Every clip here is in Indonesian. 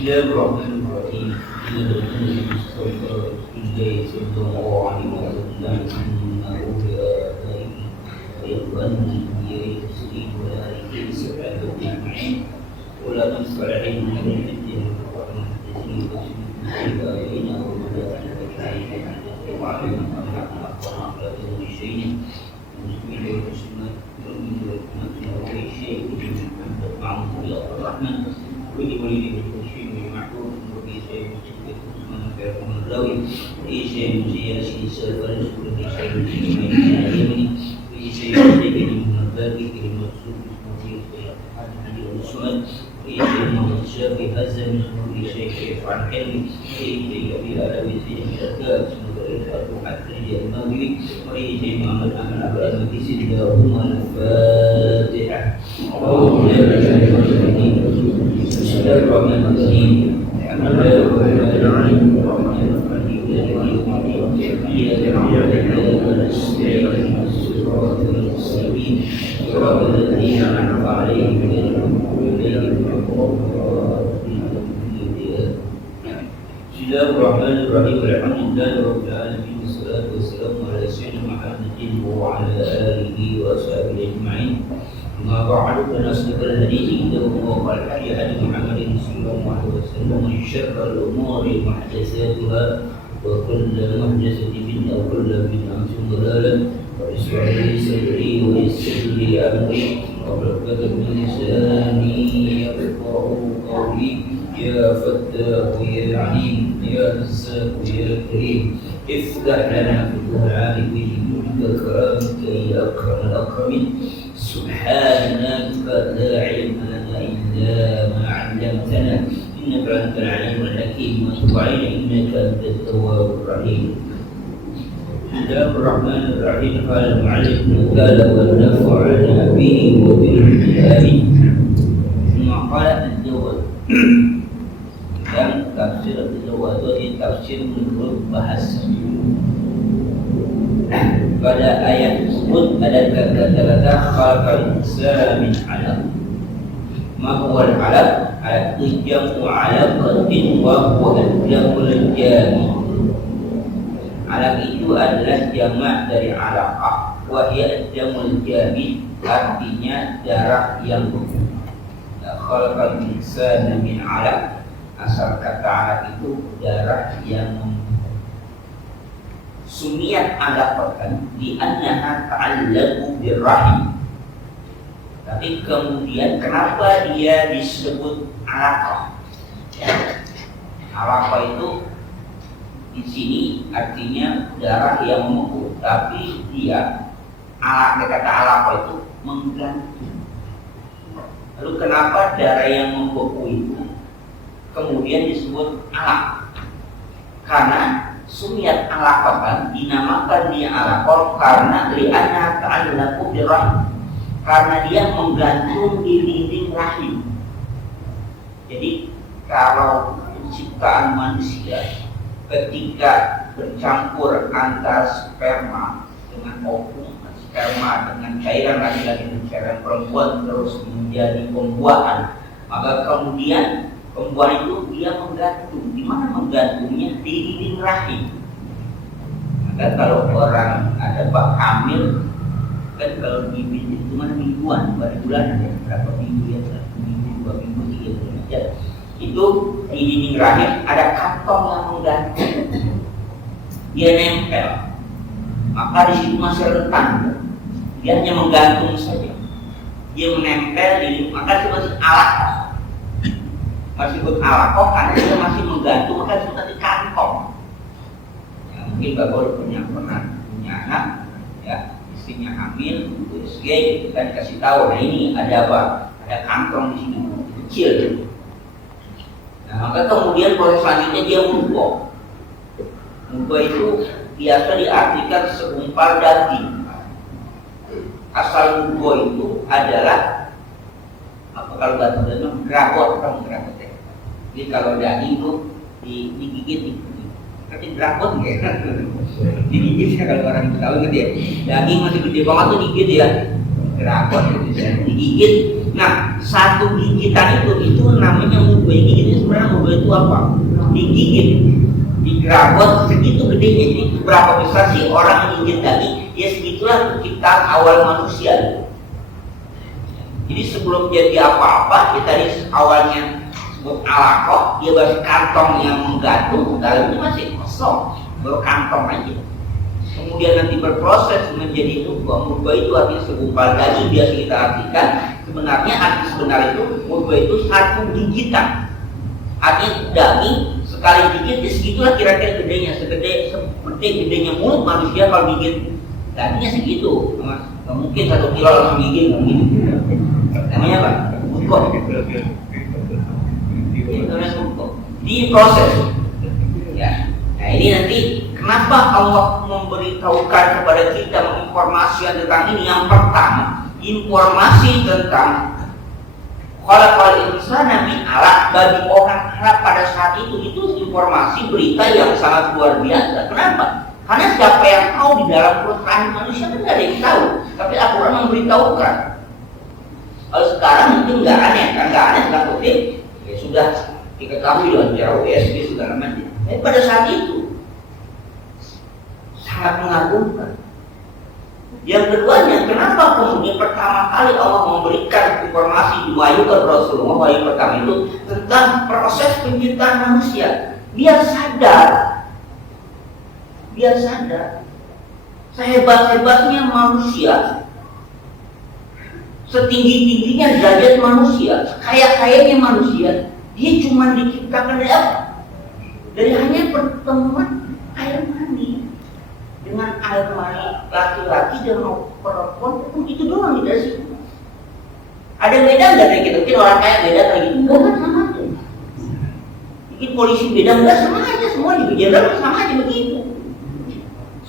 Bismillahirrahmanirrahim. Bismillahirrahmanirrahim. Alhamdulillahirabbil alamin. Wassalatu wassalamu ala sayyidina Muhammadin wa ala alihi wa sahbihi ajma'in. Amma ba'du, fa asdaqal hadithi kitabullah wa khairal hadi Muhammadin sallallahu alaihi wasallam wa syarrul umuri muhdatsatuha wa kullu muhdatsatin bid'ah wa kullu bid'atin dhalalah. Wa ishrah sadri wa yassir li amri wa hlul min lisani yafqahu qawli. Ya Fattah ya Alim ya Razzaq ya Karim, iftah lana futuhal arifin bika karamika ya akramul akramin. Subhanaka la ilma lana illa ma 'allamtana innaka antal alimul hakim wa tub 'alaina innaka antat tawwabur rahim. Bismillahirrahmanirrahim. Qala al-mu'allif ta'ala wa nafa'ana bihi wa bil amin. Maqala al-jawab dan tafsir al-jawab itu tafsir menurut bahasa. Pada ayat tersebut ada kata-kata khalaqal insana min 'alaq. Ma huwa al-'alaq? Al-jamu 'alaqatin wa huwa al-jamul jami'. 'Alaq itu adalah jamak dari 'alaqah, wa hiya al-jamul jami', artinya darah yang beku. Khalaqal insana min 'alaq, asal kata alaq itu darah yang sumiyat alaqatan di annaha ta'allaqu birrahim. Tapi kemudian kenapa dia disebut alaqah? Alaqah itu di sini artinya darah yang membeku, tapi dia kata alaqah itu menggantung. Lalu kenapa darah yang membeku itu kemudian disebut alaq? Karena sumiyat alaqatan, dinamakan dia alaqah karena li'anna ta'allaqu birrahim, karena dia menggantung di dinding rahim. Jadi kalau penciptaan manusia ketika bercampur antara sperma dengan ovum, sperma dengan cairan laki-laki dan cairan perempuan terus menjadi pembuahan, maka kemudian pembuahan itu dia menggantung. Di mana menggantungnya? Di dinding rahim. Maka kalau orang ada bak hamil, kan kalau di itu mana mingguan, pada bulan ada berapa minggu ya, 1 minggu, 2 minggu, 3 minggu aja. Itu di dinding rahim ada kantong yang menggantung. Dia nempel. Maka di situ masih rentan. Dia hanya menggantung saja. Dia menempel di, maka itu masih alaqah. Masih disebut alaqah karena dia masih menggantung, maka disebut tadi kantong. Ya, mungkin bapak pernah punya anak, ya, istrinya hamil, USG, gitu kan, kasih tahu, nah ini ada apa? Ada kantong di sini, kecil gitu. Nah, maka kemudian proses selanjutnya dia munggo. Munggo itu biasa diartikan segumpal daging. Asal munggo itu adalah apa kalau bahasa Indonesia gragot, gragot ya. Jadi kalau daging itu digigit gitu. Tapi gragot ya. Digigit ya, kalau orang tahu gitu ya. Daging masih gede banget tuh digigit ya. Gragot gitu ya. Digigit. Nah, satu gigitan itu namanya mudghah. Gigitnya sebenarnya mudghah itu apa? Digigit, digerabot segitu gedenya. Jadi berapa besar sih orang gigit tadi? Ya segitulah penciptaan awal manusia. Jadi sebelum jadi apa-apa, kita tadi awalnya sebut alaqah, dia baru kantong yang menggantung, dalamnya masih kosong, baru kantong aja. Kemudian nanti berproses menjadi mudghah. Mudghah itu artinya segumpal daging, biasa kita artikan. Sebenarnya arti sebenar itu mudghah itu satu gigitan. Artinya daging sekali gigit, ya segitulah kira-kira gedenya, seperti gedenya mulut manusia kalau gigit. Dagingnya segitu, nggak mungkin 1 kilo langsung gigit, nggak mungkin. Namanya apa? Mudghah. Di proses. Ya. Nah ini nanti kenapa Allah memberitahukan kepada kita menginformasi tentang ini? Yang pertama, informasi tentang khalaqal insana min 'alaq bagi orang Arab pada saat itu informasi berita yang sangat luar biasa. Kenapa? Karena siapa yang tahu di dalam perut rahim manusia kan tidak ada yang tahu, tapi Al-Quran memberitahukan. Kalau sekarang mungkin nggak aneh, kan nggak aneh sekarang kutip, ya sudah diketahui dengan cara USG segala macam. Tapi pada saat itu sangat mengagumkan. Yang keduanya, kenapa kemudian pertama kali Allah memberikan informasi di wahyu ke Rasulullah, wahyu pertama itu tentang proses penciptaan manusia, biar sadar sehebat-hebatnya manusia, setinggi-tingginya derajat manusia, sekaya-kayanya manusia, dia cuma diciptakan dari apa? Dari hanya pertemuan air mani. Dengan air mani laki-laki dan perempuan itu doang, tidak sih? Ada beda nggak dari kita? Mungkin orang kaya beda kayak gitu? Enggak kan, sama aja. Mungkin polisi beda nggak, sama aja, semua di jenderal sama aja begitu.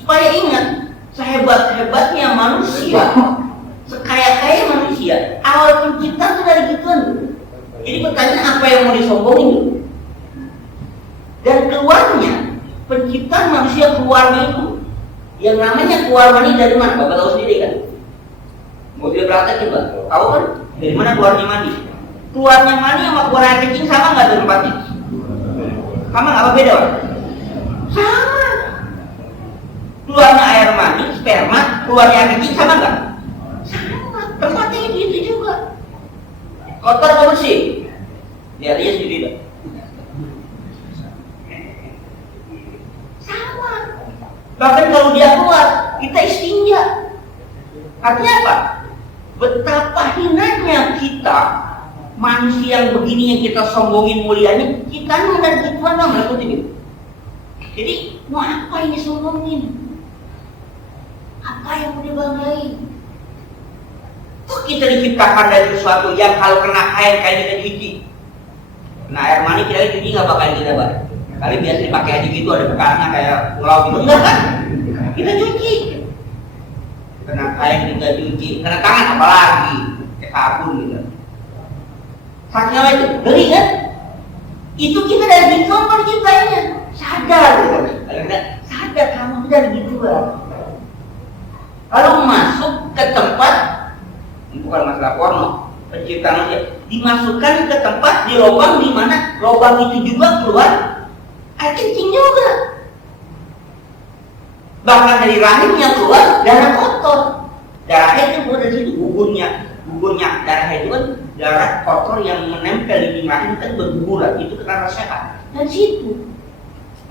Supaya ingat, sehebat-hebatnya manusia, sekaya-kaya manusia, awal penciptaan itu dari gituan. Jadi pertanyaan, apa yang mau disombongin? Dan keluarnya penciptaan manusia keluarnya itu, yang namanya keluar mani dari mana? Bapak tahu sendiri kan? Mau dia praktek coba, tahu kan? Dari mana keluarnya mani? Keluarnya mani sama keluar air kencing sama nggak tempatnya? Sama nggak, apa beda? Sama. Keluarnya air mani, sperma, keluarnya air kencing sama nggak? Sama. Tempatnya itu juga. Kotor atau bersih? Lihat aja sendiri dah. Sama. Bahkan kalau dia keluar, kita istinja. Artinya apa? Betapa hinanya kita, manusia yang begini yang kita sombongin mulianya, kita nggak ada gituan dong, nggak kutip. Jadi mau apa ini sombongin? Apa yang mau dibanggain? Kok kita diciptakan dari sesuatu yang kalau kena air kayak kita cuci, kena air mani kita cuci nggak bakal kita balik. Kali biasa dipakai aja gitu, ada bekasnya kayak pulau gitu, enggak kan? Kita cuci. Kena air kita cuci, kena tangan apalagi kayak sabun gitu. Saatnya itu geli kan? Itu kita dari gituan penciptanya, sadar gitu. Kalau kita sadar kamu itu dari gituan. Kalau masuk ke tempat, ini bukan masalah porno, penciptaan manusia, dimasukkan ke tempat di lubang di mana lubang itu juga keluar air kencing juga. Bahkan dari rahimnya keluar darah kotor. Darahnya itu keluar dari situ, guburnya darah itu kan darah kotor yang menempel di rahim kan berguguran, itu kena sehat. Dan situ.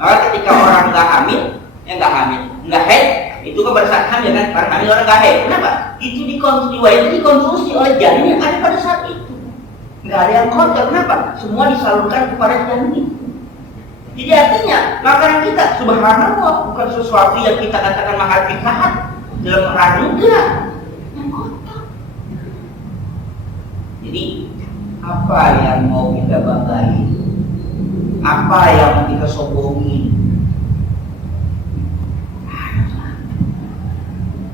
Maka ketika orang nggak haid, itu kan pada saat hamil kan, orang hamil orang nggak haid. Kenapa? Itu dikonsumsi oleh janin yang ada pada saat itu. Nggak ada yang kotor. Kenapa? Semua disalurkan kepada janin itu. Jadi artinya makanan kita subhanallah bukan sesuatu yang kita katakan mahal fisahat dalam rangka enggak yang kotor. Jadi apa yang mau kita banggain? Apa yang mau kita sombongin?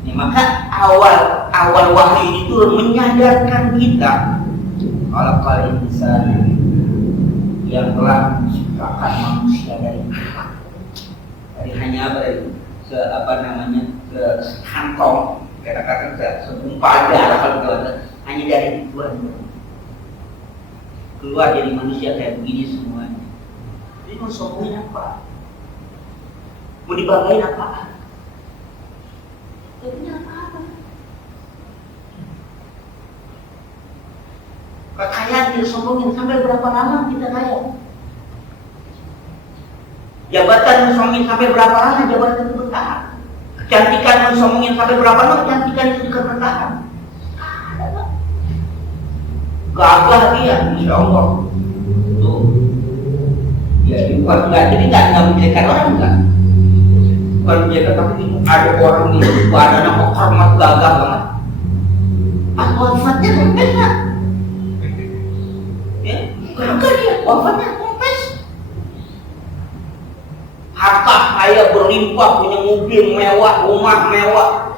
Ya, maka awal wahyu ini turun menyadarkan kita kalau kalian bisa yang telah menciptakan manusia dari hanya apa dari sekantong, katakan segumpal darah kalau kita hanya dari Tuhan. keluar jadi manusia kayak begini semuanya. Jadi mau sombongin apa? Mau dibanggain apa? Gak punya apa-apa. Kekayaan disombongin sampai berapa lama kita kaya? Jabatan disombongin sampai berapa lama jabatan itu bertahan? Kecantikan disombongin sampai berapa lama kecantikan itu juga bertahan? Gagah dia, insya Allah. Tuh, ya bukan nggak jadi nggak menjadikan orang enggak. Bukan menjadikan tapi ada orang itu badannya hormat gagah banget. Pas wafatnya kempes lah. Ya, gagah dia, wafatnya kempes. Harta kaya berlimpah, punya mobil mewah, rumah mewah.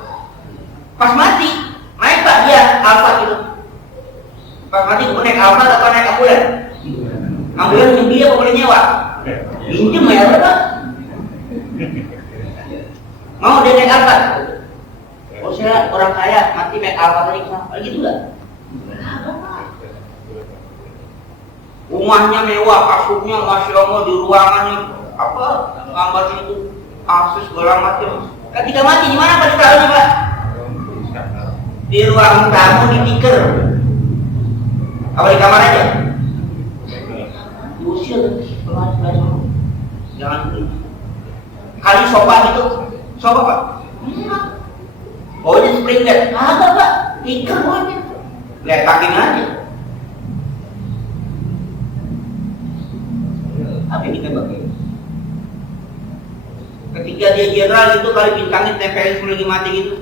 Pas mati, naik tak dia Alfa gitu. Pas mati mau naik Alfa atau naik ambulan? Ambulan yang dia boleh nyewa. Pinjem ya Pak. Mau dia naik Alfa? Oh saya orang kaya mati naik Alfa tadi kenapa? Gitu enggak? Rumahnya mewah, kasurnya masya Allah di ruangannya apa gambarnya itu Asus segala macam. Ketika mati di mana Pak ditaruhnya Pak? Di ruang tamu di tikar. Apa di kamar aja? Diusir jangan kali sofa gitu. Sofa Pak? Oh ini spring bed? Ada Pak, tikar pokoknya. Lihat kakinya aja. Apa yang kita pakai? Ketika dia jenderal itu kali bintangnya tempelin sebelum lagi mati gitu.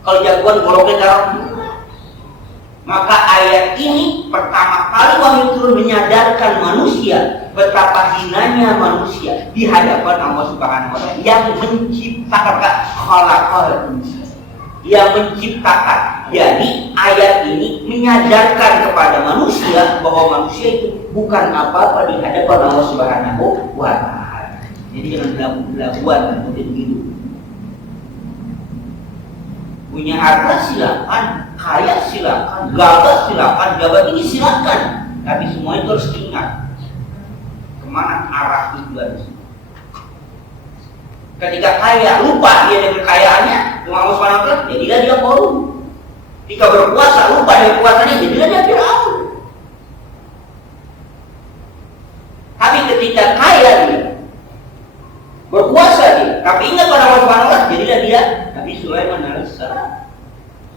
Kalau jagoan goloknya taruh. Maka ayat ini pertama kali wahyu turun menyadarkan manusia betapa hinanya manusia di hadapan Allah Subhanahu wa taala yang menciptakan khalaqal yang menciptakan. Jadi ayat ini menyadarkan kepada manusia bahwa manusia itu bukan apa-apa di hadapan Allah Subhanahu wa taala. Jadi jangan belaguan untuk begitu. Punya harta silakan, kaya silakan, gagah silakan, jabat ini silakan. Tapi semua itu harus ingat kemana arah tujuan. Ketika kaya lupa dia dengan kekayaannya, Allah SWT, jadilah dia korum. Ketika berpuasa lupa dengan puasanya, jadilah dia Firaun. Tapi ketika kaya dia, berpuasa dia, tapi ingat pada Allah SWT, jadilah dia Nabi Sulaiman alaihissalam.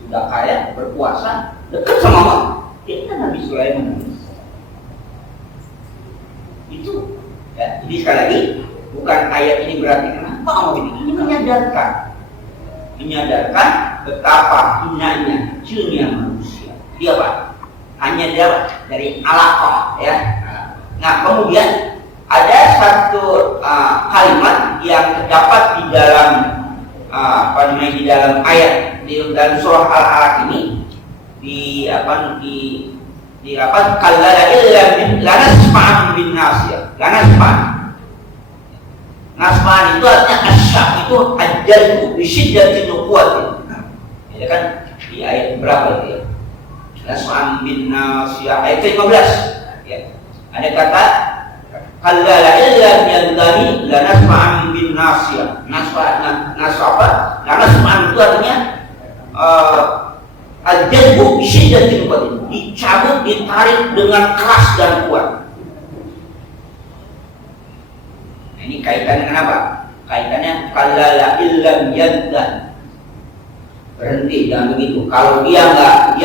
Sudah kaya, berpuasa, dekat sama Allah, jadilah Nabi Sulaiman alaihissalam. Itu, ya. Jadi sekali lagi, bukan ayat ini berarti kenapa Allah ini menyadarkan betapa hinanya, kecilnya manusia. Dia Pak, hanya dia dari alaqah, ya. Nah kemudian ada satu kalimat yang terdapat di dalam di dalam ayat di dalam surah Al-Alaq ini di kallala illam lanasfa'an bin nasiyah. Nasfa'an itu artinya asyaq itu ajjalku bisyiddatin quwwatin. Ya kan di ayat berapa itu ya? Nasfa'an bin nasiyah ayat 15 ya. Ada kata kallala illam yantani lanasfa'an bin nasiyah. Nasfa'an itu artinya al-jadbu bisyiddatin quwwatin, dicabut, ditarik dengan keras dan kuat. Nah, ini kaitannya kenapa? Kaitannya kallala illam yantan, berhenti, jangan begitu. Kalau dia nggak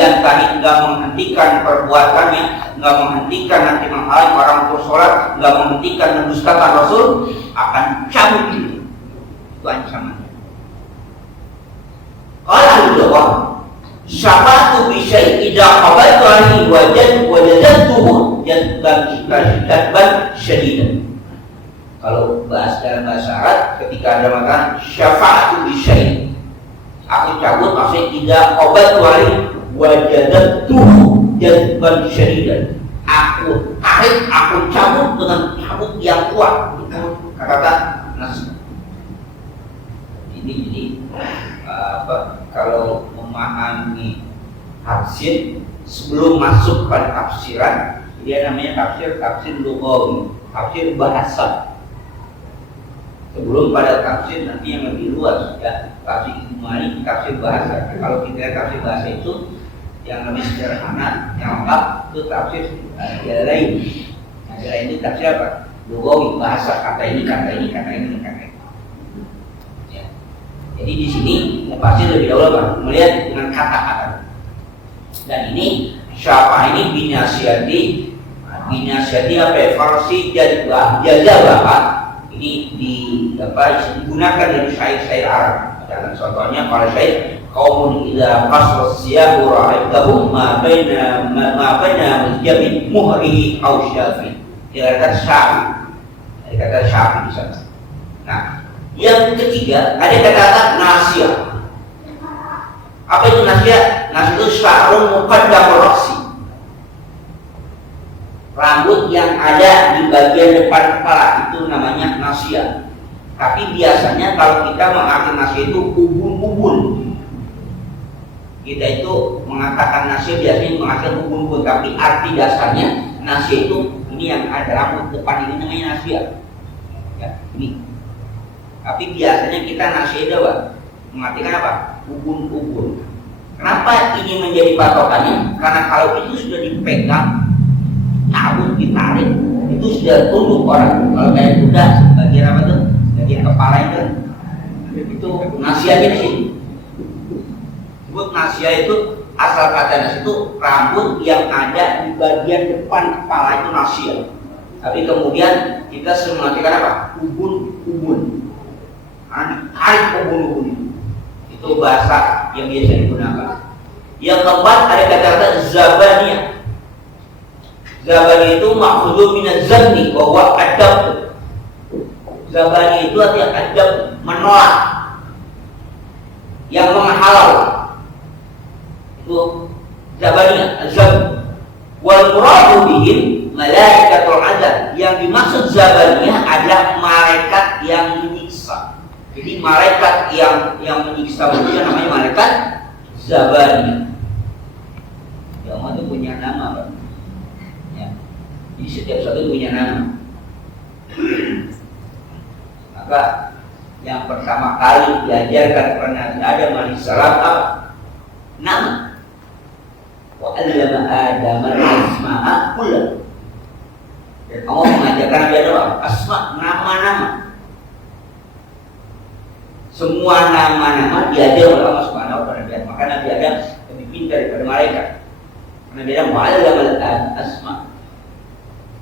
menghentikan perbuatannya, nggak menghentikan nanti menghalangi orang bersolat, nggak menghentikan mendustakan Rasul, akan cabut itu ancamannya. Kalau itu syafa'atu bi syai'in idza qabatu alaihi wajadtuhu jadban syadidan. Kalau dalam bahasa Arab ketika ada makanan syafa'atu bi syai'in, aku cabut maksudnya tidak qabatu alaihi wajadtuhu jadban syadidan. Aku tarik, aku cabut dengan cabut yang kuat. Kata nas. Ini jadi kalau memahami hadis sebelum masuk pada tafsiran, dia namanya tafsir lughawi, tafsir bahasa. Sebelum pada tafsir nanti yang lebih luas, ya, tafsir ilmiah, tafsir bahasa. Kalau kita tafsir bahasa itu yang lebih sederhana, yang lengkap itu tafsir Jalalain. Jalalain itu tafsir apa? Lughawi, bahasa, kata ini, kata ini, kata ini, kata ini. Ya. Jadi di sini pasti lebih dahulu apa? Melihat dengan kata-kata. Dan ini siapa ini binasiati apa ya? Farsi jazabah. Ini digunakan dari syair-syair Arab. Dan contohnya para syair qaumun idza qasra siyahu ra'aitahum ma baina mujabin muhri aw syafi. Dikatakan syafi di sana. Nah, yang ketiga ada kata nasiyah. Apa itu nasiyah? Nasiyah itu sya'run muqaddamur ra'si. Rambut yang ada di bagian depan kepala itu namanya nasiyah. Tapi biasanya kalau kita mengartikan nasiyah itu ubun-ubun. Kita itu mengatakan nasiyah biasanya mengartikan ubun-ubun, tapi arti dasarnya nasiyah itu ini yang ada rambut depan ini namanya nasiyah. Ya, ini. Tapi biasanya kita nasiyah itu mengartikan apa? Ubun-ubun. Kenapa ini menjadi patokannya? Karena kalau itu sudah dipegang, cabut, ditarik, itu sudah tunduk orang. Kalau kayak kuda, bagian apa tuh? Bagian kepala itu nasiyahnya di sini. Sebut nasiyah itu, asal kata nasiyah itu rambut yang ada di bagian depan kepala itu nasiyah. Tapi kemudian kita sering mengatakan apa? Ubun-ubun. Karena ditarik ubun-ubun itu bahasa yang biasa digunakan. Yang keempat ada kata-kata zabaniyah. Zabani itu maksudnya minaz zanni bahwa adab. Zabani itu artinya adab, menolak, yang menghalau. Itu zabani, azab. Wal muradu bihim malaikatul azab. Yang dimaksud zabaniyah adalah malaikat yang menyiksa. Jadi malaikat yang menyiksa manusia namanya malaikat zabaniyah. Yang itu punya nama, Pak. Jadi setiap satu punya nama. Maka yang pertama kali diajarkan kepada Nabi Adam alaihissalam apa? Nama. Wa 'allama Adam al-asma'a kullaha. Dan Allah mengajarkan Nabi Adam asma, nama-nama. Semua nama-nama diajar oleh Allah Subhanahu wa taala. Maka Nabi Adam lebih pintar daripada malaikat. Nabi Adam wa 'allama al-asma'.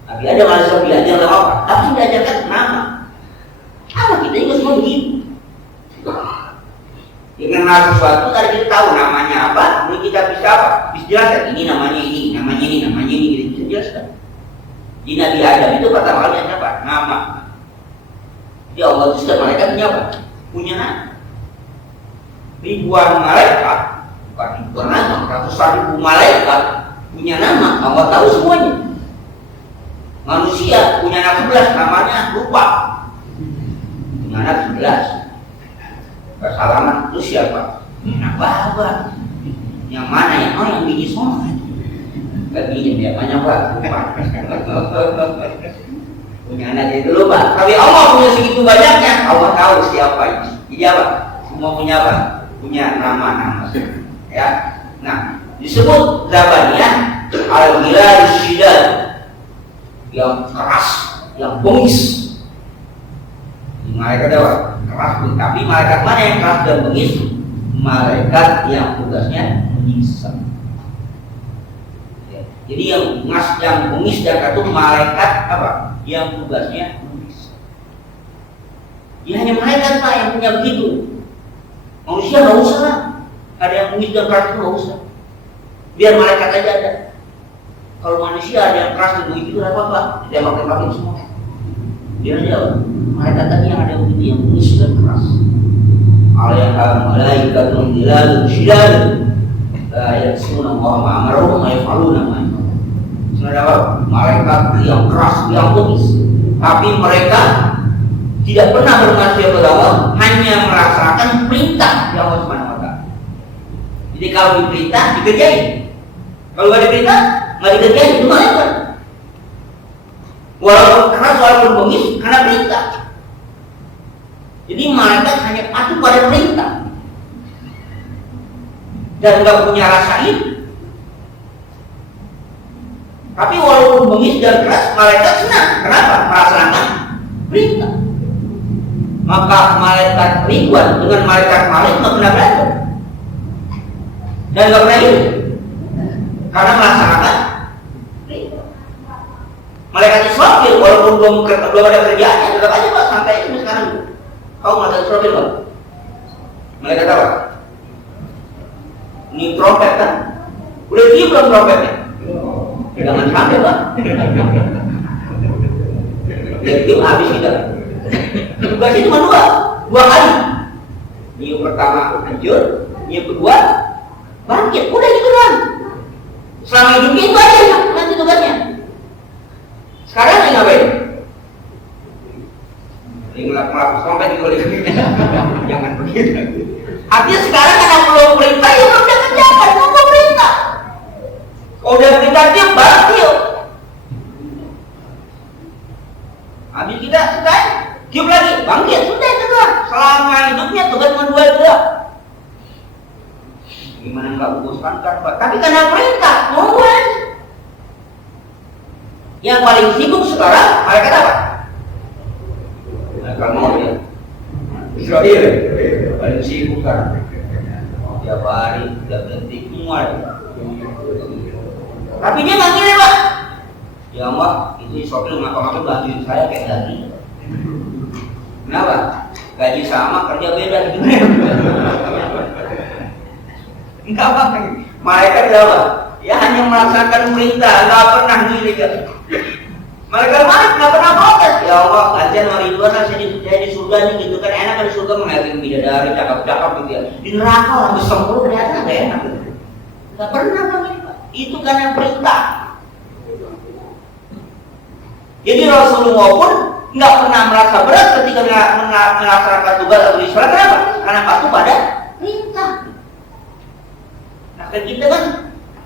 Nabi Adam alaihissalam diajar apa? Tapi diajarkan nama. Apa kita juga semua begini? Dengan sesuatu tadi kita tahu namanya apa, kemudian kita bisa apa? Bisa jelaskan ini namanya ini, namanya ini, namanya ini, kita bisa jelaskan. Di Nabi Adam itu pertama kali apa? Nama. Jadi Allah itu sudah malaikat punya apa? Punya nama. Ribuan malaikat, bukan ribuan nama, ratusan ribu malaikat punya nama. Allah tahu semuanya. Manusia punya anak 11, namanya lupa. Punya anak 11. Kesalaman itu siapa? Anak baba. Yang mana ya? Oh, yang biji semua. Gak biji, dia banyak Pak. Lupa. Punya anak itu lupa. Tapi Allah punya segitu banyaknya. Allah tahu siapa ini. Jadi apa? Semua punya apa? Punya nama-nama. Ya. Nah, disebut zabaniyah al-ghilal syidad, yang keras, yang bengis. Malaikat apa? Keras, tapi malaikat mana yang keras dan bengis? Malaikat yang tugasnya menyiksa. Ya. Jadi yang bengis dan keras itu malaikat apa? Yang tugasnya menyiksa. Ya hanya malaikat Pak yang punya begitu. Manusia nggak usah lah. Ada yang bengis dan keras itu nggak usah. Biar malaikat aja ada. Kalau manusia ada yang keras dan begitu itu apa? Dia pakai semua. Dia aja malaikat tadi yang ada begitu yang bengis dan keras. Alaiha malaikatun ghiladun syidadun la ya'suna Allah ma amaruhum wa yaf'aluna ma yu'marun. Ada malaikat yang keras, yang bengis. Tapi mereka tidak pernah bermaksiat kepada Allah, hanya melaksanakan perintah yang Allah Subhanahu wa taala. Jadi kalau diperintah dikerjain. Kalau nggak ada perintah, nggak dikerjain, itu malaikat. Walaupun keras, walaupun bengis, karena perintah. Jadi malaikat hanya patuh pada perintah dan nggak punya rasa iri. Tapi walaupun bengis dan keras, malaikat senang. Kenapa? Melaksanakan perintah. Maka malaikat Ridwan dengan malaikat Malik nggak pernah berantem dan nggak pernah iri, karena melaksanakan perintah. Malaikat Israfil walaupun belum ada kerjaannya, tetap aja Pak, santai aja sekarang. Kau malaikat Israfil Pak? Malaikat apa? Ini trompet kan? Udah tiup belum trompetnya? Jangan sampai Pak. Dia tiup habis kita. Tugasnya cuma dua kali. Niup pertama hancur, niup kedua bangkit, udah gitu kan. Selama hidupnya itu aja nanti tugasnya. Sekarang lagi ngapain? Lagi ngelap sampai di kulit. Jangan begitu. Artinya sekarang karena belum perintah, ya belum ada kerjaan, nunggu perintah. Kalau udah perintah dia batil. Habis kita selesai, tiup lagi, bangkit, sudah itu doang. Selama hidupnya tugas cuma dua. Gimana nggak putuskan kan Pak? Tapi karena perintah, nunggu aja. Yang paling sibuk sekarang malaikat apa? Malaikat maut ya. Israel paling sibuk kan. Tiap hari, tiap detik, mulai. Tapi dia nggak ngira Pak. Ya Allah, itu Israel ngapa-ngapa bantuin saya kayak tadi. Kenapa? Gaji sama, kerja beda gitu. Enggak apa, malaikat apa? Ya hanya melaksanakan perintah, nggak pernah ngiri kan. Malaikat Malik nggak pernah protes. Ya Allah, gantian sama Ridwan saya di surga nih gitu kan, enak kan di surga ngeliatin bidadari cakep-cakep gitu ya. Di neraka lah besempur ternyata nggak enak. Nggak pernah kan ini Pak. Itu karena perintah. Jadi Rasulullah pun nggak pernah merasa berat ketika melaksanakan tugas atau sholat. Kenapa? Karena patuh pada perintah. Nah, kita kan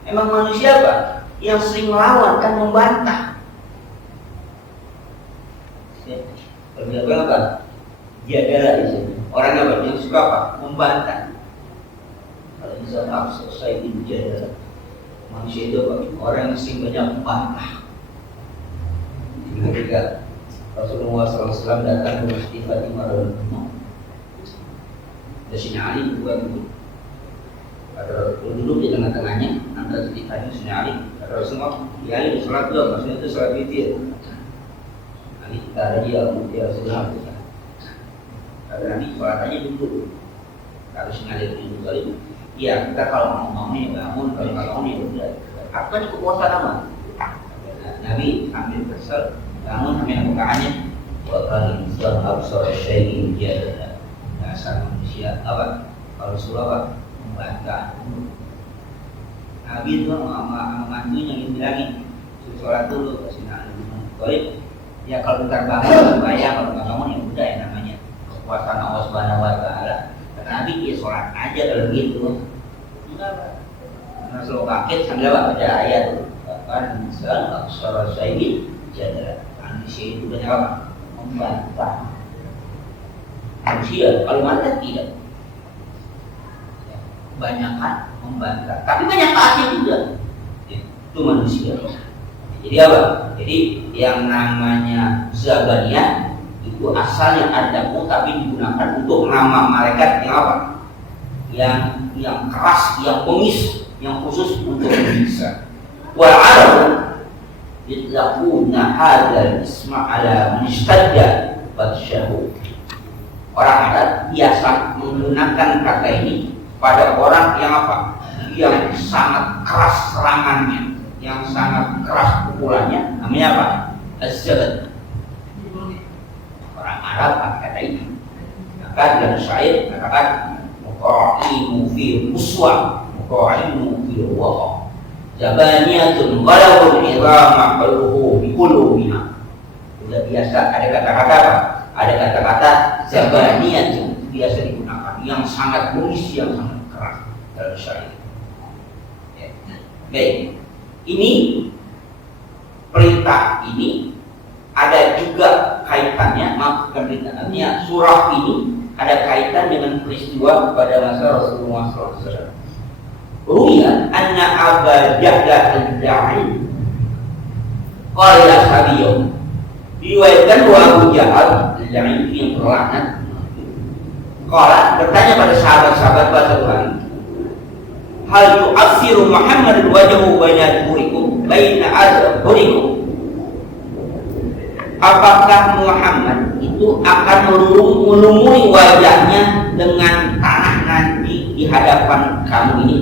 emang manusia Pak yang sering melawan kan, membantah. Kerja apa? Jadalah di sini. Orang apa? Yang suka apa? Membantah. Kalau bisa selesai di jadalah. Manusia itu apa? Orang yang sering banyak membantah. Ketika Rasulullah SAW datang ke Masjid Fatimah radhiyallahu anha, Sina Ali bukan itu. Ada duduk di tengah-tengahnya antara Siti Fatimah dan Sina Ali. Kata Rasulullah, ya Ali sholat dulu, maksudnya itu sholat witir. Ali kita ada dia Rasulullah. Kata Nabi sholat aja dulu. Kata Sina Ali duduk kali. Iya, kita kalau mau nih bangun, kalau nggak mau nih udah. Apa nih kekuasaan nama? Nabi ambil kesel, bangun ambil bukaannya. Wakal insan absar syai'in jadala. Dasar manusia apa? Kalau Rasulullah apa? Membantah. Nabi itu sama mantunya yang bilangin, sholat dulu kasih Ali. Ya kalau bentar bangun bayang, kalau nggak bangun ya udah ya namanya kekuasaan Allah Subhanahu Wa Taala. Kata Nabi ya sholat aja kalau gitu. Enggak Pak. Rasulullah kaget sambil baca ayat tuh. Kan insan absar syai'in jadala. Manusia itu banyak apa? Membantah. Manusia, kalau malaikat tidak. Banyakan membantah, tapi banyak taatnya juga. Itu manusia. Jadi apa? Jadi yang namanya Zabaniyah itu asalnya adamu, tapi digunakan untuk nama malaikat yang apa? Yang keras, yang bengis, yang khusus untuk menyiksa. Wal Arab yatlaquna hadzal isma ala man ishtadda batsyahu. Orang Arab biasa menggunakan kata ini pada orang yang apa? Yang sangat keras serangannya, yang sangat keras pukulannya, namanya apa? Az-Zaban. Orang Arab pakai kata ini. Maka dalam syair katakan muqa'imu fi uswa, muqa'imu fi waqa. Zabaniyatun walau irama qalbuhu bi qulubiha. Sudah biasa ada kata-kata apa? Ada kata-kata zabaniyatun biasa digunakan yang sangat bengis, yang sangat keras dalam syair. Ya. Baik. Ini perintah ini ada juga kaitannya, maafkan perintahnya, surah ini ada kaitan dengan peristiwa pada masa Rasulullah SAW. Ruya anna Aba Jahlah al-Da'i qala sabiyum, diriwayatkan bahwa Abu Jahal al-Da'i yang berlaknat qala bertanya pada sahabat-sahabat pada hari, hal yu'assiru Muhammad wajhahu baina adburikum baina adburikum, apakah Muhammad itu akan melumuri wajahnya dengan tanah nanti di hadapan kamu ini?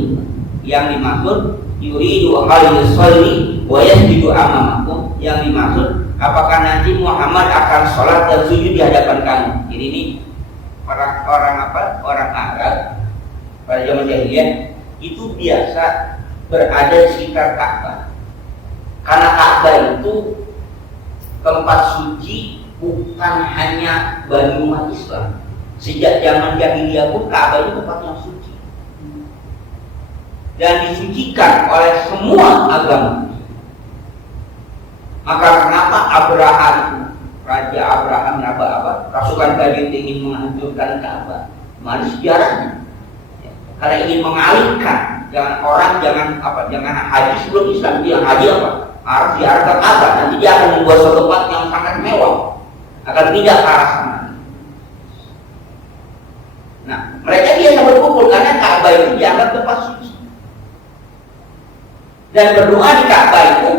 Yang dimaksud yuridu hal yusalli wa yasjudu amamakum, yang dimaksud apakah nanti Muhammad akan sholat dan sujud di hadapan kamu. Jadi ini orang Arab pada zaman jahiliyah itu biasa berada di sekitar Ka'bah, karena Ka'bah itu tempat suci bukan hanya bagi umat Islam. Sejak zaman jahiliyah pun Ka'bah itu tempat yang suci dan disucikan oleh semua agama. Maka kenapa Abraham itu, Raja Abraham rasukan kayu ingin menghancurkan Ka'bah? Mana sejarahnya? Karena ingin mengalihkan, jangan haji sebelum Islam, dia haji harus ziarah ke Ka'bah. Nanti dia akan membuat suatu tempat yang sangat mewah, akan tidak ke arah sana. Nah, mereka biasa berkumpul karena Ka'bah itu dianggap tempat suci. Dan berdoa di Ka'bah itu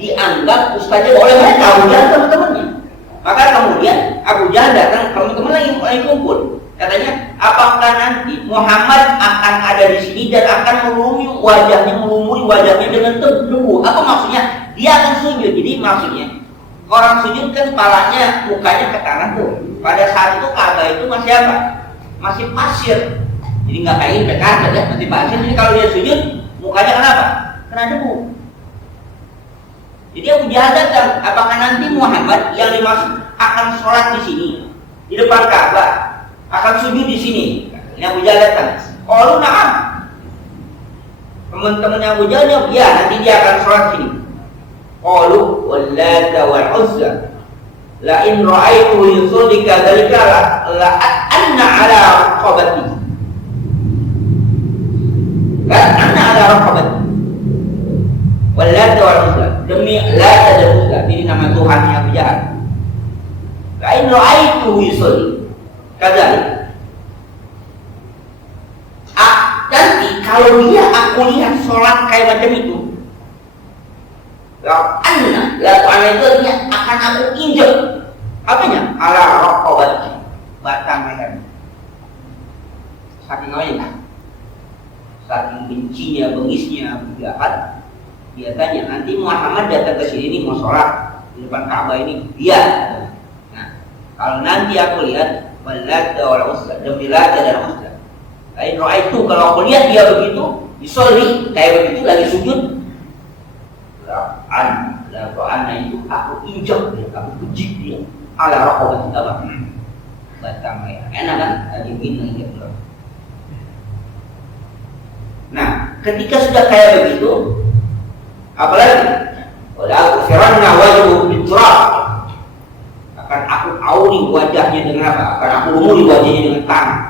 dianggap mustajab oleh mereka, Abu Jahal teman-temannya. Maka kemudian Abu Jahal datang, teman-teman lagi kumpul. Katanya, apakah nanti Muhammad akan ada di sini dan akan melumuri wajahnya dengan debu? Apa maksudnya? Dia akan sujud. Jadi maksudnya orang sujud kan kepalanya, mukanya ke tanah tuh. Pada saat itu Ka'bah itu masih apa? Masih pasir. Jadi nggak kayak PKR ya, masih pasir. Jadi kalau dia sujud, mukanya kenapa? Kena debu. Jadi Abu Jahal datang, apakah nanti Muhammad yang dimaksud akan sholat di sini, di depan Ka'bah, akan sujud di sini? Ini Abu Jahal datang. Oh, na'am. Teman-temannya Abu Jahal jawab, ya, nanti dia akan sholat di sini. Qalu wallata wal uzza la in ra'aytu yusalli kadzalika la anna ala raqabati. La anna ala raqabati. Wallata wal uzza, demi Lata dan Uzza, ini nama Tuhannya Abu Jahal. La in ra'aytu yusalli kadzalika. Nanti kalau dia aku lihat sholat kayak macam itu, anna itu artinya akan aku injek. Apanya? Ala raqabati, batang leher. Saking apa? Saking bencinya, bengisnya Abu Jahal, dia tanya, nanti Muhammad datang ke sini nih mau sholat di depan Ka'bah ini, iya. Nah, kalau nanti aku lihat Lata wal Uzza, demi Lata dan Uzza, lain roh itu, kalau aku lihat dia begitu, disolli kayak begitu lagi sujud, La'anna itu aku injak dia, aku pejik dia. Ala raqabati apa? Batang leher. Enak kan? Tadi begini injak dulu. Nah, ketika sudah kayak begitu, apalagi? Wala aku firanna wajhu biturab. Akan aku auri wajahnya dengan apa? Akan aku lumuri wajahnya dengan tanah.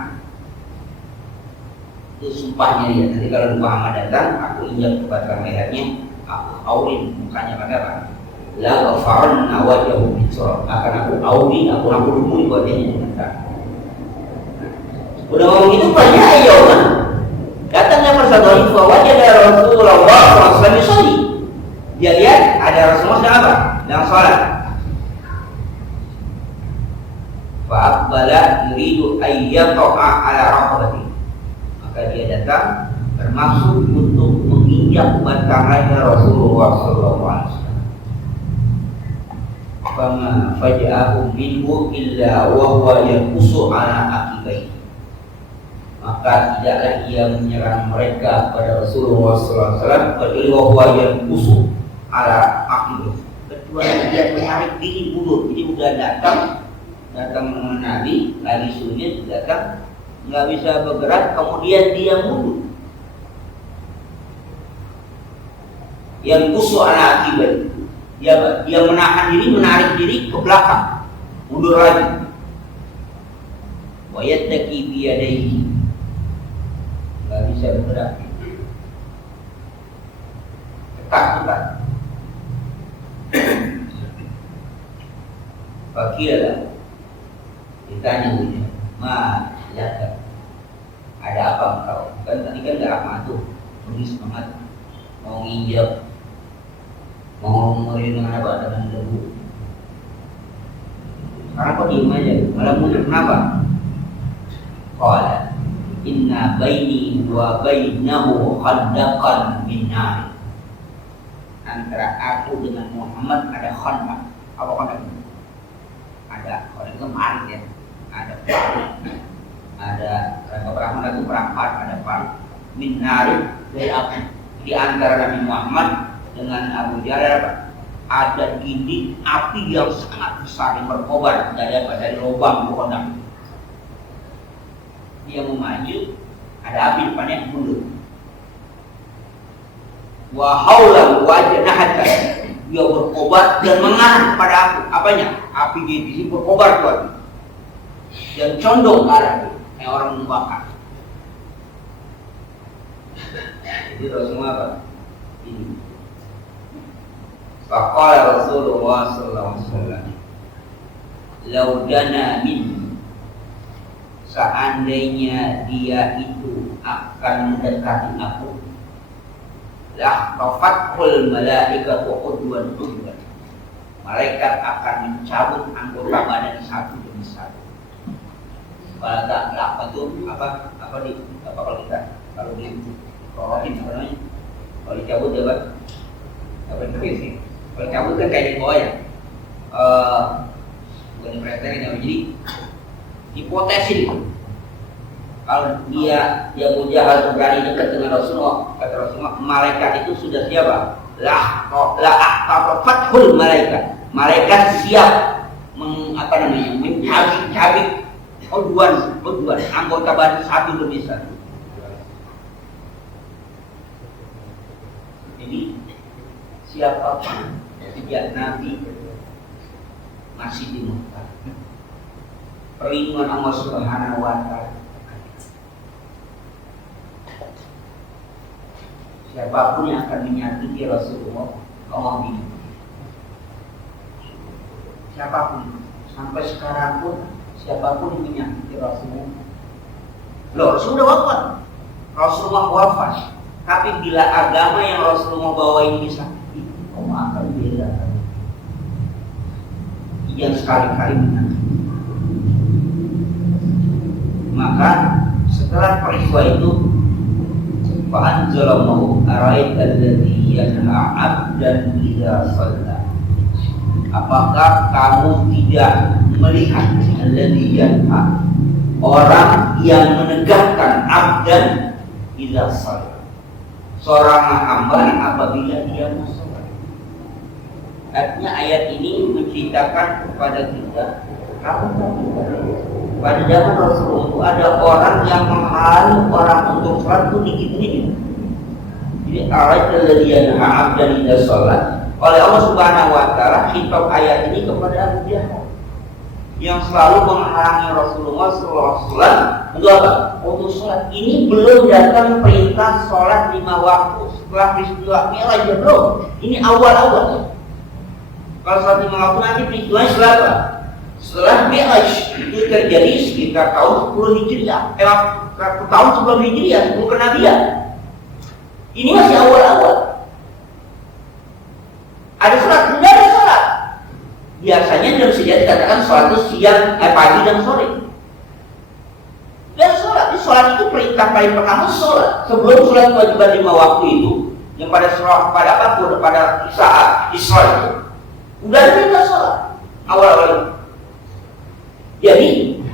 Itu sumpahnya dia. Nanti kalau Muhammad datang, aku injak ke batang lehernya, aku aurin mukanya pakai apa? La ghafaranna wajhahu biturab. Akan aku aurin, aku lumuri wajahnya dengan tanah. Udah ngomong itu banyak ayoman. Datangnya persatuan fa wajada Rasulullah sallallahu alaihi wasallam. Dia lihat ada Rasulullah sedang apa? Sedang sholat. Fa'aqbala yuridu ayyata'a ala raqabati. Maka dia datang bermaksud untuk menginjak batang leher Rasulullah sallallahu alaihi wasallam. Fama faja'ahu minhu illa wa huwa yanqusu ala aqibaihi. Maka tidaklah ia menyerang mereka pada Rasulullah sallallahu alaihi wasallam kecuali wa huwa yanqusu ala aqibaihi. Kecuali dia menarik diri mundur. Jadi udah datang dengan Nabi, lagi sujud, datang nggak bisa bergerak, kemudian dia mundur. yang kusu ala akibat. Dia menahan diri, menarik diri ke belakang, mundur lagi. Wa yattaqi bi yadayhi, nggak bisa bergerak, ketakutan. Fakirlah, ditanya Buya, laka, ada apa engkau? Kan tadi kan gak rahmat tuh, tulis semangat, mau nginjak, mau ngomongin dengan apa, dengan debu. Sekarang kok diem aja, malah mundur, kenapa? Qala inna baini wa bainahu khandaqan min nar. Antara aku dengan Muhammad ada khandaq. Apa khandaq? Ada, kalau itu marit ya, ada perang, ada peperangan itu perangkat, ada perang min nar dari api. Di antara Nabi Muhammad dengan Abu Jahal ada gigi api yang sangat besar yang berkobar dari lubang khandaq. Dia mau maju, ada api depannya, mundur. Wa haula wajnahata, dia berkobar dan mengarah kepada aku. Apanya? Api di sini berkobar tuan, dan condong ke arah dia, kayak orang membakar. Jadi Rasulullah apa? Ini. Faqala Rasulullah sallallahu alaihi wasallam, "Laudana min." Seandainya dia itu akan mendekati aku, lah tafatkul malaikatu qudwan qudwan, malaikat akan mencabut anggota badan satu demi satu. Kalau tak apa tuh apa kalau kita kalau di rohin apa namanya, kalau dicabut apa itu sih, kalau cabut kan kayak di bawah ya, bukan di preterin ya, jadi hipotesis. Kalau dia Abu Jahal berani dekat dengan Rasulullah, kata Rasulullah, malaikat itu sudah siapa? Fathul malaikat. Malaikat siap mencabik udwan anggota badan satu demi satu. Jadi siapapun sejak Nabi masih di Mekah, perlindungan Allah Subhanahu wa Ta'ala. Siapapun yang akan menyakiti Rasulullah, Allah dilindungi. Siapapun, sampai sekarang pun siapapun yang menyakiti Rasulullah. Loh, sudah wafat. Rasulullah wafat. Tapi bila agama yang Rasulullah bawa ini disakiti, Allah akan bela. Yang sekali-kali menyakiti. Maka setelah peristiwa itu, fa'anzalallahu ara'aital ladzi yanha 'abdan idza shalla. Apakah kamu tidak melihat alladzi yanha, orang yang menegakkan 'abdan idza shalla, seorang hamba apabila dia sholat. Artinya ayat ini menceritakan kepada kita, pada zaman Rasulullah itu ada orang yang menghalangi orang untuk sholat itu dikit-dikit. Jadi ara'aital ladzi yanha 'abdan idza shalla, oleh Allah Subhanahu wa Ta'ala khitab ayat ini kepada Abu Jahal yang selalu menghalangi Rasulullah SAW untuk apa? Untuk sholat. Ini belum datang perintah sholat 5 waktu setelah peristiwa Mi'raj, belum. Ini awal-awal. Kalau sholat 5 waktu nanti peristiwanya setelah apa? Setelah Mi'raj. Itu terjadi sekitar tahun 10 Hijriah, tahun sebelum Hijriah, sebelum kenabian. Ini masih awal-awal. Ada sholat, tidak ada sholat. Biasanya dalam sejarah dikatakan sholat itu siang, pagi dan sore. Dan sholat, sholat itu perintah paling pertama sholat. Sebelum sholat kewajiban 5 waktu itu, yang pada saat Isra itu, udah ada perintah sholat awal-awal itu. Jadi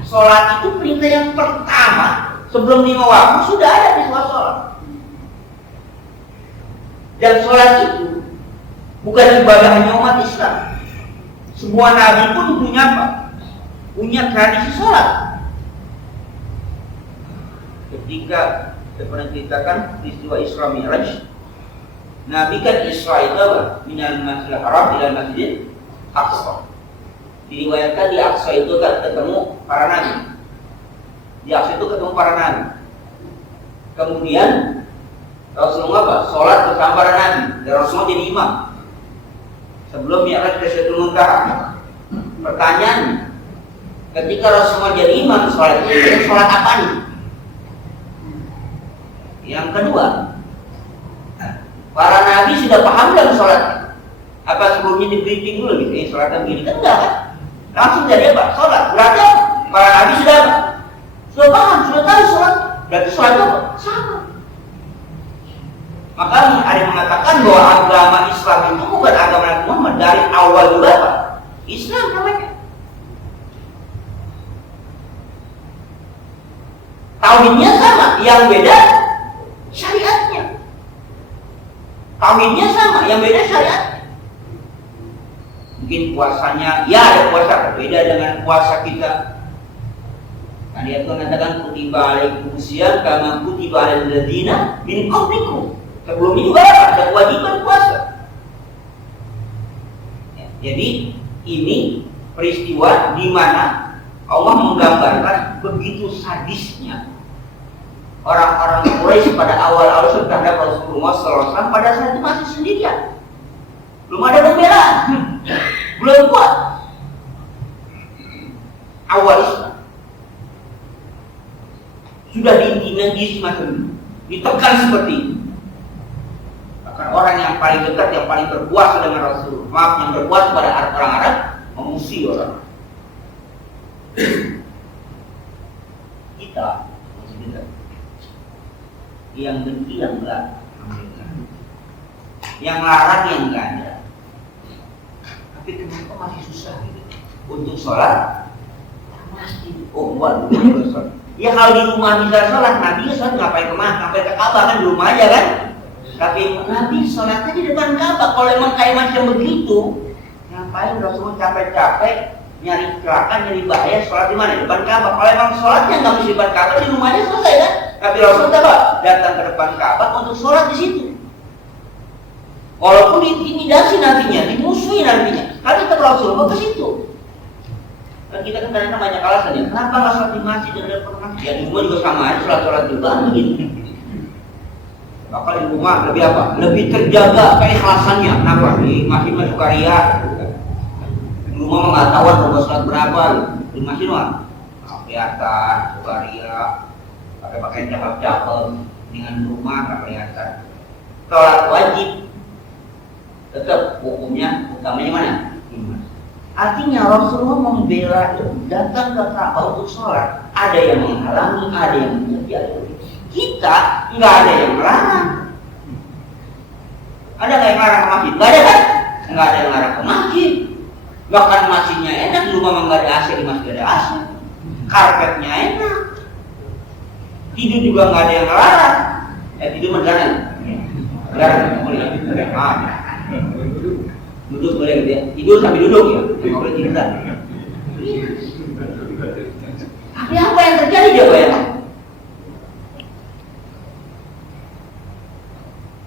sholat itu perintah yang pertama sebelum 5 waktu sudah ada di sholat. Dan sholat itu bukan ibadah hanya umat Islam. Semua nabi pun punya apa? Punya tradisi sholat. Ketika saya pernah ceritakan peristiwa Isra Mi'raj, Nabi kan Isra itu apa? Minal Masjidil Haram ila Masjidil Aqsa. Diriwayatkan di Aqsa itu kan ketemu para nabi. Di Aqsa itu ketemu para nabi. Kemudian Rasulullah apa? Sholat bersama para nabi. Dan Rasulullah jadi imam. Sebelum Mi'raj ke Sidratul Muntaha. Pertanyaan, ketika Rasulullah jadi imam sholat itu sholat apa nih? Yang kedua, para nabi sudah paham dalam sholat. Apa sebelumnya di briefing dulu gitu? Sholatnya begini kan enggak kan? Langsung jadi apa? Sholat. Berarti apa? Para nabi sudah apa? Sudah paham, sudah tahu sholat. Berarti sholat apa? Sama. Maka ada yang mengatakan bahwa agama Islam itu bukan agama Nabi Muhammad dari awal juga apa? Islam namanya. Tauhidnya sama, yang beda syariatnya. Tauhidnya sama, yang beda syariatnya. Mungkin puasanya, ya ada puasa berbeda dengan puasa kita. Nah, dia itu mengatakan kutiba alaikum siyam kama kutiba alal ladzina min qablikum. Sebelumnya juga ada kewajiban puasa. Ya, jadi ini peristiwa di mana Allah menggambarkan begitu sadisnya orang-orang Quraisy pada awal-awal terhadap Rasulullah SAW pada saat itu masih sendirian, belum ada pembelaan, belum kuat awal Islam, sudah diintimidasi macam ini, ditekan seperti ini. Bahkan orang yang paling dekat, yang paling berkuasa dengan Rasulullah, yang berkuasa pada orang Arab, memusuhi orang. Kita yang benci yang enggak, yang larang yang enggak ada. Tapi kenapa masih susah gitu untuk sholat? Masjid, waduh, sholat. Ya kalau di rumah bisa sholat, Nabi sholat ngapain kemana? Sampai ke Ka'bah kan di rumah aja kan? Tapi Nabi sholatnya di depan Ka'bah. Kalau emang kayak macam begitu, ngapain Rasulullah capek-capek nyari kecelakaan, nyari bahaya, sholat di mana? Di depan Ka'bah. Kalau emang sholatnya nggak mesti di depan Ka'bah, di rumahnya selesai kan? Tapi Rasulullah apa? Datang ke depan Ka'bah untuk sholat di situ. Walaupun diintimidasi nantinya, dimusuhi nantinya, tapi tetap Rasulullah ke situ. Dan kita kan kadang-kadang banyak alasan ya. Kenapa nggak sholat di masjid dan di depan masjid? Ya di rumah juga sama aja, sholat juga begitu. Maka di rumah lebih apa? Lebih terjaga keikhlasannya. Kenapa? Di masjid masuk karya. Di rumah mah nggak tahu berapa sholat berapa. Di masjid mah kelihatan, karya, pakai pakaian cakep-cakep. Dengan rumah nggak kelihatan. Sholat wajib tetap hukumnya utamanya mana? Artinya Rasulullah membela itu datang ke Ka'bah untuk sholat. Ada yang menghalangi, ada yang menjadi. Kita nggak ada yang melarang. Ada nggak yang melarang ke masjid? Nggak ada kan? Nggak ada yang melarang ke masjid. Bahkan masjidnya enak, di rumah nggak ada AC, di masjid ada AC. Karpetnya enak. Tidur juga nggak ada yang melarang. Tidur melarang. Melarang boleh. Duduk boleh gitu ya. Tidur sambil duduk ya. Nggak boleh tidur. Tapi apa yang terjadi dia bayang?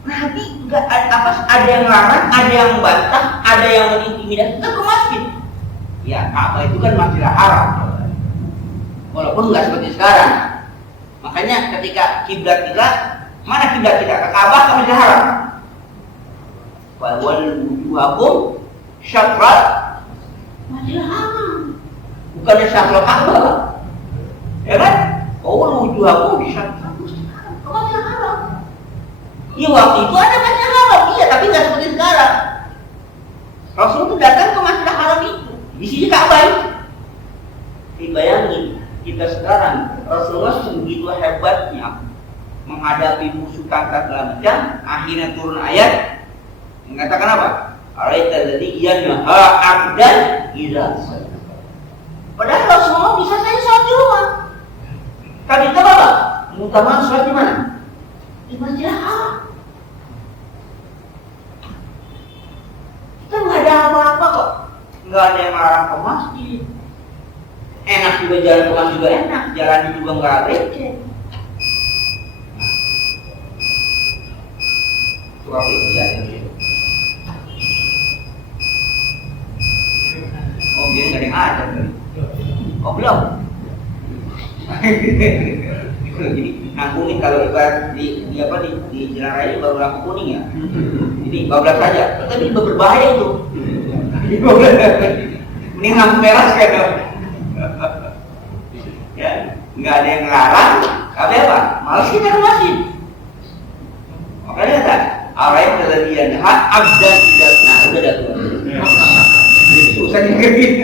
Nabi nggak ada yang larang, ada yang membantah, ada yang mengintimidasi, tetap ke masjid. Ya Ka'bah itu kan Masjidil Haram, walaupun nggak seperti sekarang. Makanya ketika kiblat kita, mana kiblat kita? Ke Ka'bah ke Masjidil Haram. Wal wujuhakum syatrat Masjidil Haram, bukannya syatrat Ka'bah, ya kan? Wal wujuhakum syatrat Masjidil Haram. Iya waktu itu ada Masjidil Haram, iya tapi nggak seperti sekarang. Rasul itu datang ke Masjidil Haram itu, di sini Ka'bah itu. Dibayangin kita sekarang, Rasulullah sebegitu hebatnya menghadapi musuh kata segala macam, akhirnya turun ayat mengatakan apa? Araital ladzi yanha 'abdan idza shalla. Padahal Rasulullah bisa saja sholat di rumah. Tapi kita apa? Mengutamakan sholat di mana? Di Masjidil Haram. Kita nggak ada apa-apa kok, nggak ada yang melarang ke masjid. Enak juga jalan ke masjid juga enak, jalannya juga nggak becek. Coba lihat. Oh, dia nggak ada yang ada tadi. Oh, belum. Jadi nangkungin kalau ibarat di jalan raya baru lampu kuning ya. Jadi bablas saja. Tapi berbahaya itu. Ini lampu merah sekali. Ya, nggak ada yang ngelarang. Tapi apa? Malas kita kemasin. Makanya kan orang yang kelebihan hak abdan tidak. Nah, udah dah tuh. Susah dikerjain.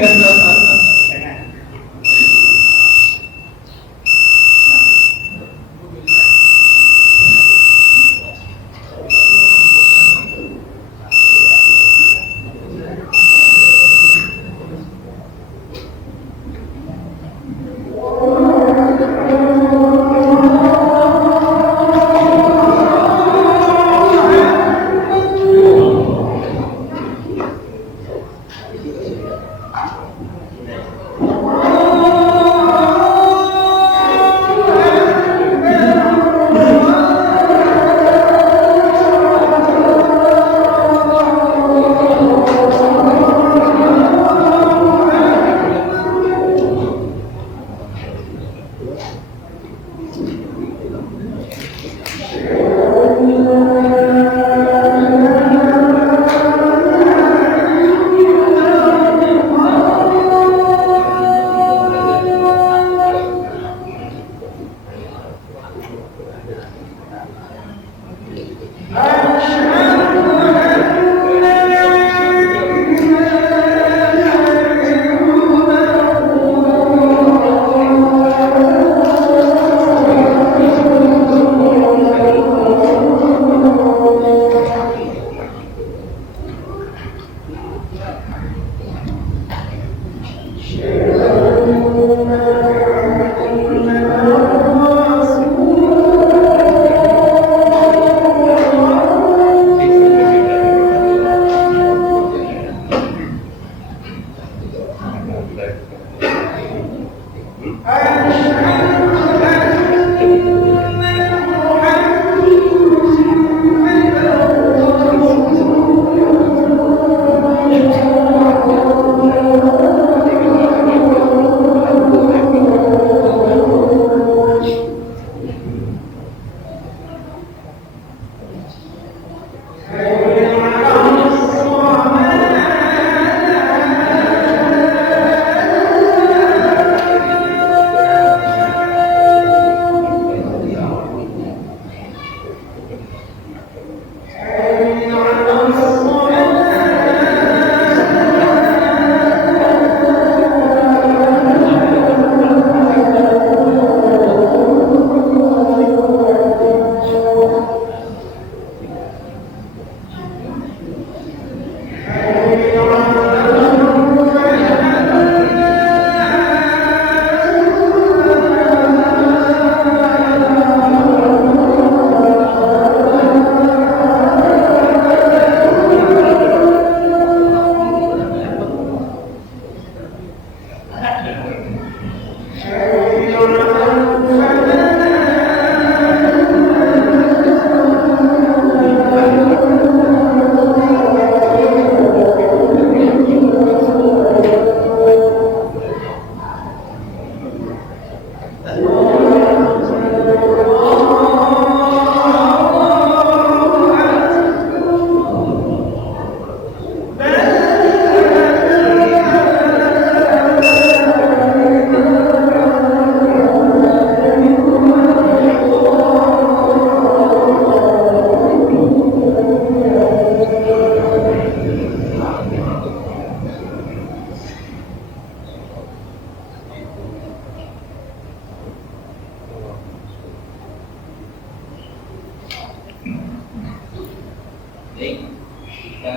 Jadi kita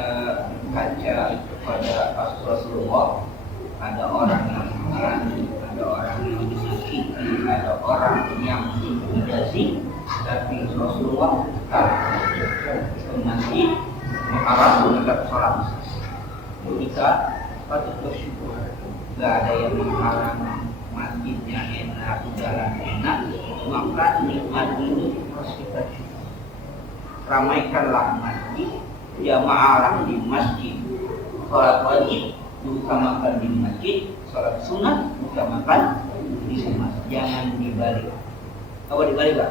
baca pada Rasulullah, ada orang yang marah, ada orang yang disakiti, ada orang yang dikasih, tapi Rasulullah tetap masih Rasul tetap sholat. Kita patut bersyukur, tidak ada yang menghalang masjidnya enak, jalan enak, maka nikmat ini harus kita syukur. ramaikanlah masjid, jamaahlah di masjid. Sholat wajib diutamakan di masjid, sholat sunat diutamakan di rumah. Jangan dibalik. Apa dibalik, Pak?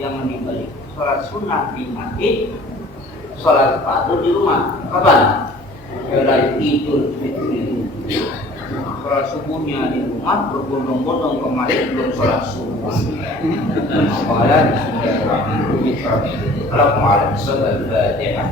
Jangan dibalik. Sholat sunat di masjid, sholat fardu di rumah. Kapan? Dari Idul Fitri. Sholat subuhnya di rumah, berbondong-bondong kemarin belum sholat subuh. Apalagi Alhamdulillah, sholat Fatihah.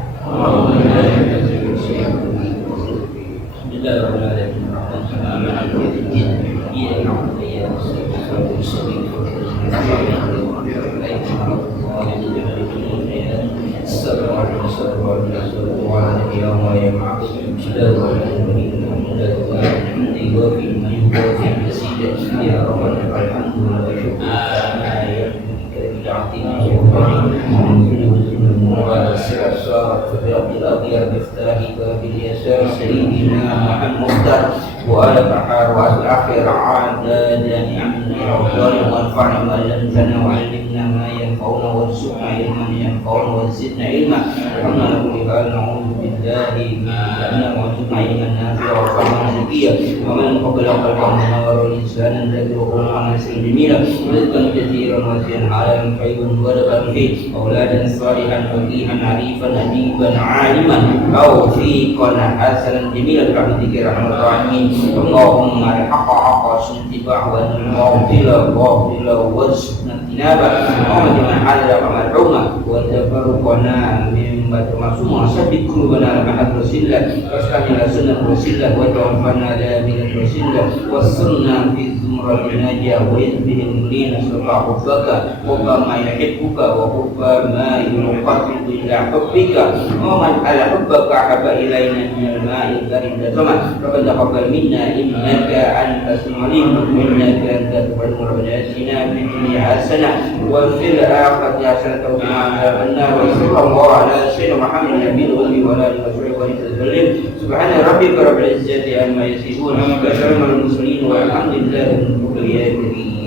وعلى بحار والآخر عادنا نعمنا وظالم وانفعنا ما علمتنا وعلمنا ما ينفعنا وارزقنا علما ينفعنا وزدنا علما وارحمنا لكل حال نعوذ بالله من أن وارزقنا علما نافعا وفهما زكيا ومن قبل قلبا منورا لسانا ذكره ونسا جميلا ورزقا كثيرا واسعا عالما خيرا ورزقا فيه أولادا صالحا فقيها عريفا أديبا عالما توفيقا حسنا جميلا برحمتك يا أرحم الراحمين اللهم الحق حقا اتباعه والباطل باطلا وارزقنا اجتنابه اللهم اجعلنا حلالا ومرحوما وتفرقنا مما معصوما ثبت قلوبنا على محبة رسول الله واسقنا على سنة رسول الله وتوفنا على ملة رسول الله وصلنا في زمرة الناجية ويثبت لنا صفا حبك حب ما يحبك وحب ما يقرب إلى حبك ومن على حبك أحب إلينا من الماء الذي الزمن ربنا تقبل منا إنك أنت السميع العليم إنك أنت الغفور ربنا آتنا في الدنيا حسنة وفي الآخرة حسنة وقنا عذاب النار وصلى الله على سيدنا محمد النبي الأمي وعلى آله وصحبه وسلم سبحان ربك رب العزة عما يصفون وسلام على المرسلين والحمد لله رب العالمين.